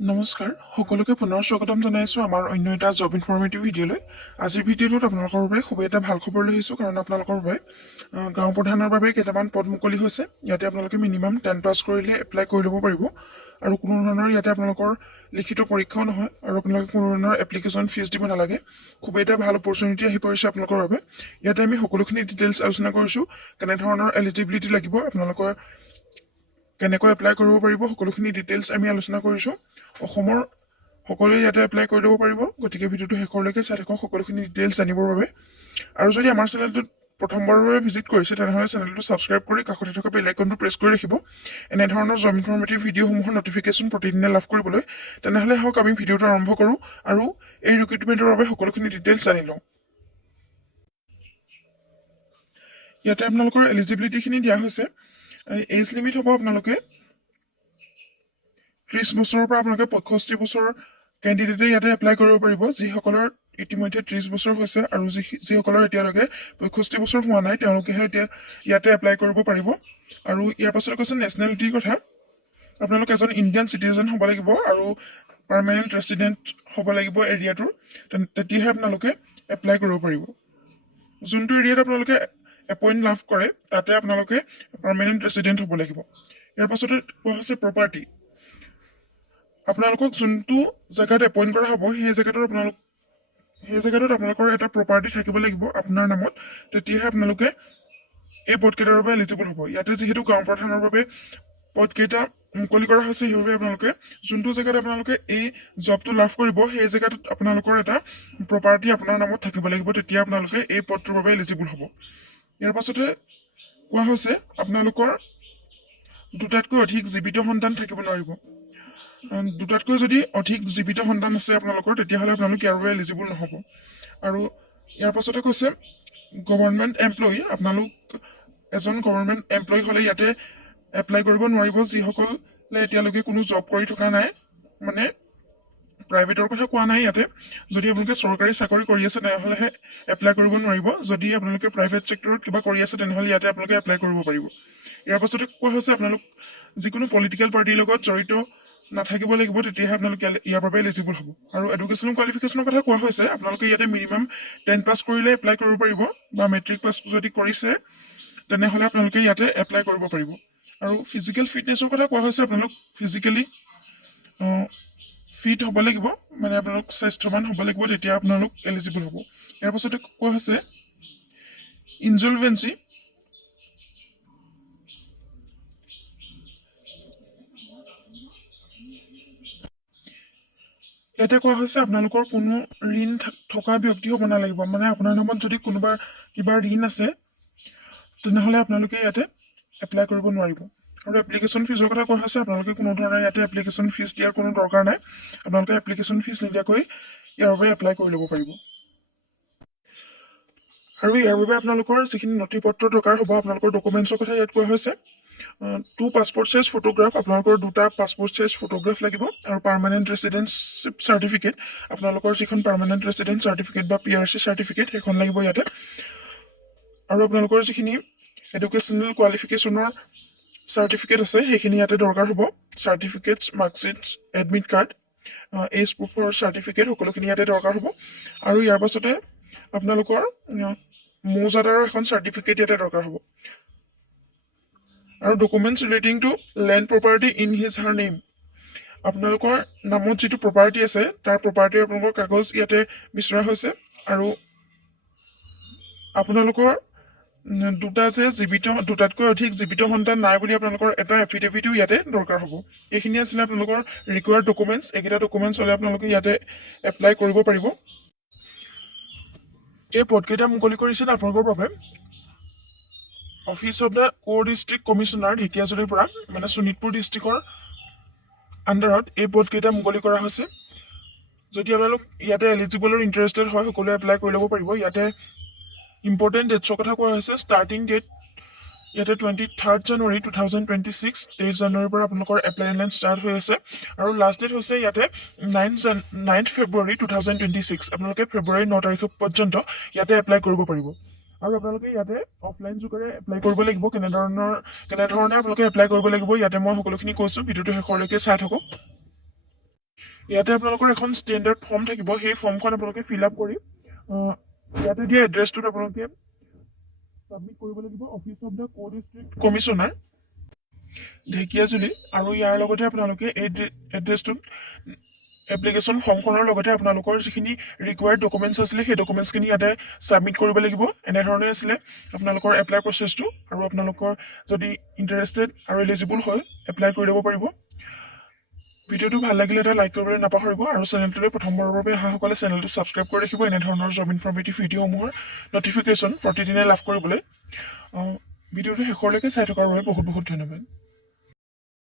নমস্কাৰ সকলোকে পুনৰ স্বাগতম জনাইছো আমাৰ অন্য এটা জব ইনফৰমেটিভ ভিডিঅ'লৈ। আজিৰ ভিডিঅ'টোত আপোনালোকৰ বাবে খুবেই এটা ভাল খবৰ লৈ আহিছোঁ, কাৰণ আপোনালোকৰ বাবে গাঁও প্ৰধানৰ বাবে কেইটামান পদ মুকলি হৈছে। ইয়াতে আপোনালোকে মিনিমাম 10 পাছ কৰিলে এপ্লাই কৰি ল'ব পাৰিব, আৰু কোনো ধৰণৰ ইয়াতে আপোনালোকৰ লিখিত পৰীক্ষাও নহয়, আৰু আপোনালোকে কোনো ধৰণৰ এপ্লিকেশ্যন ফিজ দিব নালাগে। খুবেই এটা ভাল অপৰচুনিটি আহি পৰিছে আপোনালোকৰ বাবে। ইয়াতে আমি সকলোখিনি ডিটেইলছ আলোচনা কৰিছোঁ। কেনেধৰণৰ এলিজিবিলিটি লাগিব, আপোনালোকৰ কেনেকৈ এপ্লাই কৰিব পাৰিব, সকলোখিনি ডিটেইলছ আমি আলোচনা কৰিছোঁ। অসমৰ সকলোৱে ইয়াতে এপ্লাই কৰি ল'ব পাৰিব, গতিকে ভিডিঅ'টো শেষলৈকে চাই থাকক সকলোখিনি ডিটেইলছ জানিবৰ বাবে। আৰু যদি আমাৰ চেনেলটোত প্ৰথমবাৰৰ বাবে ভিজিট কৰিছে, তেনেহ'লে চেনেলটো ছাবস্ক্ৰাইব কৰি কাষতে থকা বেল আইকনটো প্ৰেছ কৰি ৰাখিব, এনেধৰণৰ জব ইনফৰমেটিভ ভিডিঅ'সমূহৰ নটিফিকেশ্যন প্ৰতিদিনে লাভ কৰিবলৈ। তেনেহ'লে হওক আমি ভিডিঅ'টো আৰম্ভ কৰোঁ আৰু এই ৰিক্ৰুটমেণ্টৰ বাবে সকলোখিনি ডিটেইলছ জানি লওঁ। ইয়াতে আপোনালোকৰ এলিজিবিলিটিখিনি দিয়া হৈছে। এজ লিমিট হ'ব আপোনালোকে 30 বছৰৰ পৰা আপোনালোকে 65 বছৰ কেণ্ডিডেটে ইয়াতে এপ্লাই কৰিব পাৰিব। যিসকলৰ ইতিমধ্যে 30 বছৰ হৈছে আৰু যিসকলৰ এতিয়ালৈকে 65 বছৰ হোৱা নাই, তেওঁলোকেহে এতিয়া ইয়াতে এপ্লাই কৰিব পাৰিব। আৰু ইয়াৰ পাছতে কৈছে নেশ্যনেলিটিৰ কথা। আপোনালোক এজন ইণ্ডিয়ান চিটিজেন হ'ব লাগিব আৰু পাৰ্মানেণ্ট ৰেচিডেণ্ট হ'ব লাগিব এৰিয়াটোৰ, তেতিয়াহে আপোনালোকে এপ্লাই কৰিব পাৰিব। যোনটো এৰিয়াত আপোনালোকে এপইণ্ট লাভ কৰে, তাতে আপোনালোকে পাৰ্মানেণ্ট ৰেচিডেণ্ট হ'ব লাগিব। ইয়াৰ পাছতে কোৱা হৈছে প্ৰপাৰ্টি। আপোনালোকক যোনটো জেগাত এপইণ্ট কৰা হ'ব, সেই জেগাটোত আপোনালোকৰ এটা প্ৰপাৰ্টি থাকিব লাগিব আপোনাৰ নামত, তেতিয়াহে আপোনালোকে এই পদকেইটাৰ বাবে এলিজিবল হ'ব। ইয়াতে যিহেতু গাঁও প্ৰধানৰ বাবে পদকেইটা মুকলি কৰা হৈছে, সেইবাবে আপোনালোকে যোনটো জেগাত আপোনালোকে এই জবটো লাভ কৰিব, সেই জেগাটোত আপোনালোকৰ এটা প্ৰপাৰ্টি আপোনাৰ নামত থাকিব লাগিব, তেতিয়া আপোনালোকে এই পদটোৰ বাবে এলিজিবল হ'ব। ইয়াৰ পাছতে কোৱা হৈছে আপোনালোকৰ দুটাতকৈ অধিক জীৱিত সন্তান থাকিব নোৱাৰিব। দুটাতকৈ যদি অধিক জীৱিত সন্তান আছে আপোনালোকৰ, তেতিয়াহ'লে আপোনালোক ইয়াৰ বাবে এলিজিবল নহ'ব। আৰু ইয়াৰ পাছতে কৈছে গভৰ্ণমেণ্ট এমপ্লয়ী। আপোনালোক এজন গভৰ্ণমেণ্ট এমপ্লয়ী হ'লে ইয়াতে এপ্লাই কৰিব নোৱাৰিব, যিসকলে এতিয়ালৈকে কোনো জব কৰি থকা নাই, মানে প্ৰাইভেটৰ কথা কোৱা নাই ইয়াতে। যদি আপোনালোকে চৰকাৰী চাকৰি কৰি আছে, তেনেহ'লেহে এপ্লাই কৰিব নোৱাৰিব। যদি আপোনালোকে প্ৰাইভেট ছেক্টৰত কিবা কৰি আছে, তেনেহ'লে ইয়াতে আপোনালোকে এপ্লাই কৰিব পাৰিব। ইয়াৰ পাছতে কোৱা হৈছে আপোনালোক যিকোনো পলিটিকেল পাৰ্টিৰ লগত জড়িত নাথাকিব লাগিব, তেতিয়াহে আপোনালোকে ইয়াৰ বাবে এলিজিবল হ'ব। আৰু এডুকেশ্যনেল কোৱালিফিকেশ্যনৰ কথা কোৱা হৈছে। আপোনালোকে ইয়াতে মিনিমাম 10 পাছ কৰিলে এপ্লাই কৰিব পাৰিব, বা মেট্ৰিক পাছ যদি কৰিছে, তেনেহ'লে আপোনালোকে ইয়াতে এপ্লাই কৰিব পাৰিব। আৰু ফিজিকেল ফিটনেছৰ কথা কোৱা হৈছে। আপোনালোক ফিজিকেলি ফিট হ'ব লাগিব, মানে আপোনালোক স্বাস্থ্যৱান হ'ব লাগিব, তেতিয়া আপোনালোক এলিজিবল হ'ব। ইয়াৰ পাছতে কোৱা হৈছে ইনজলভেঞ্চি। ইয়াতে কোৱা হৈছে আপোনালোকৰ কোনো ঋণ থকা ব্যক্তি হ'ব নালাগিব, মানে আপোনাৰ নামত যদি কোনোবা কিবা ঋণ আছে, তেনেহ'লে আপোনালোকে ইয়াতে এপ্লাই কৰিব নোৱাৰিব। আৰু এপ্লিকেশ্যন ফিজৰ কথা কোৱা হৈছে। আপোনালোকে কোনো ধৰণৰ ইয়াতে এপ্লিকেশ্যন ফিজ দিয়াৰ কোনো দৰকাৰ নাই। আপোনালোকে এপ্লিকেশ্যন ফিজ নিদিয়াকৈ ইয়াৰ বাবে এপ্লাই কৰি ল'ব পাৰিব। আৰু ইয়াৰ বাবে আপোনালোকৰ যিখিনি নথি পত্ৰ দৰকাৰ হ'ব, আপোনালোকৰ ডকুমেণ্টছৰ কথা ইয়াত কোৱা হৈছে। 2 পাছপৰ্ট চাইজ ফটোগ্ৰাফ, আপোনালোকৰ 2টা পাছপৰ্ট চাইজ ফটোগ্ৰাফ লাগিব। আৰু পাৰ্মানেণ্ট ৰেচিডেঞ্চিপ চাৰ্টিফিকেট, আপোনালোকৰ যিখন পাৰ্মানেণ্ট ৰেচিডেঞ্চ চাৰ্টিফিকেট বা PRC চাৰ্টিফিকেট, সেইখন লাগিব ইয়াতে। আৰু আপোনালোকৰ যিখিনি এডুকেশ্যনেল কোৱালিফিকেশ্যনৰ চাৰ্টিফিকেট আছে, সেইখিনি ইয়াতে দৰকাৰ হ'ব। Certificates, marksheet, admit card, age প্ৰুফৰ চাৰ্টিফিকেট, সকলোখিনি ইয়াতে দৰকাৰ হ'ব। আৰু ইয়াৰ পাছতে আপোনালোকৰ মৌজাদাৰৰ এখন চাৰ্টিফিকেট ইয়াতে দৰকাৰ হ'ব। আৰু documents relating to land property in his her name, আপোনালোকৰ নামত যিটো প্ৰপাৰ্টি আছে, তাৰ প্ৰপাৰ্টিৰ আপোনালোকৰ কাগজ ইয়াতে বিচৰা হৈছে। আৰু আপোনালোকৰ দুটাতকৈ অধিক জীৱিত সন্তান নাই বুলি আপোনালোকৰ এটা এফিডেভিটো ইয়াতে দৰকাৰ হ'ব। এইখিনি আছিলে আপোনালোকৰ ৰিকুৱাৰ্ড ডকুমেণ্টছ। এইকেইটা ডকুমেণ্টছ হ'লে আপোনালোকে ইয়াতে এপ্লাই কৰিব পাৰিব। এই পদকেইটা মুকলি কৰিছিল আপোনালোকৰ বাবে অফিচ অফ দ্য কো-ডিষ্ট্ৰিক্ট কমিশ্যনাৰ ঢেকিয়াজুলিৰ পৰা, মানে শোণিতপুৰ ডিষ্ট্ৰিক্টৰ আণ্ডাৰত এই পদকেইটা মুকলি কৰা হৈছে। যদি আপোনালোক ইয়াতে এলিজিবল আৰু ইণ্টাৰেষ্টেড হয়, সকলোৱে এপ্লাই কৰি ল'ব পাৰিব। ইয়াতে ইম্পৰ্টেণ্ট ডেটছৰ কথা কোৱা হৈছে। ষ্টাৰ্টিং ডেট ইয়াতে 23 জানুৱাৰী 2026, 23 জানুৱাৰীৰ পৰা আপোনালোকৰ এপ্লাই অনলাইন ষ্টাৰ্ট হৈ আছে। আৰু লাষ্ট ডেট হৈছে ইয়াতে 9 ফেব্ৰুৱাৰী 2026। আপোনালোকে ফেব্ৰুৱাৰী 9 তাৰিখ পৰ্যন্ত ইয়াতে এপ্লাই কৰিব পাৰিব। আৰু আপোনালোকে ইয়াতে অফলাইন যোগেৰে এপ্লাই কৰিব লাগিব। কেনেধৰণে আপোনালোকে এপ্লাই কৰিব লাগিব, ইয়াতে মই সকলোখিনি কৈছোঁ। ভিডিঅ'টো শেষলৈকে চাই থাকক। ইয়াতে আপোনালোকৰ এখন ষ্টেণ্ডাৰ্ড ফৰ্ম থাকিব, সেই ফৰ্মখন আপোনালোকে ফিল আপ কৰি ইয়াতে দিয়া এড্ৰেছটোত আপোনালোকে ছাবমিট কৰিব লাগিব office of the co district commissioner Dhekiajuli. আৰু ইয়াৰ লগতে আপোনালোকে এই এড্ৰেছটোত এপ্লিকেশ্যন ফৰ্মখনৰ লগতে আপোনালোকৰ যিখিনি ৰিকুৱাৰ্ড ডকুমেণ্টছ আছিলে সেই ডকুমেণ্টছখিনি ইয়াতে ছাবমিট কৰিব লাগিব। এনেধৰণে আছিলে আপোনালোকৰ এপ্লাই প্ৰচেছটো, আৰু আপোনালোকৰ যদি ইণ্টাৰেষ্টেড আৰু এলিজিবল হয় এপ্লাই কৰি ল'ব পাৰিব। ভিডিঅ'টো ভাল লাগিলে এটা লাইক কৰিবলৈ নাপাহৰিব, আৰু চেনেলটোলৈ প্ৰথমবাৰৰ বাবে অহাসকলে চেনেলটো ছাবস্ক্ৰাইব কৰি ৰাখিব এনেধৰণৰ জব ইনফৰ্মেটিভ ভিডিঅ'সমূহৰ নটিফিকেশ্যন প্ৰতিদিনে লাভ কৰিবলৈ। ভিডিঅ'টো শেষলৈকে চাই থকাৰ বাবে বহুত বহুত ধন্যবাদ।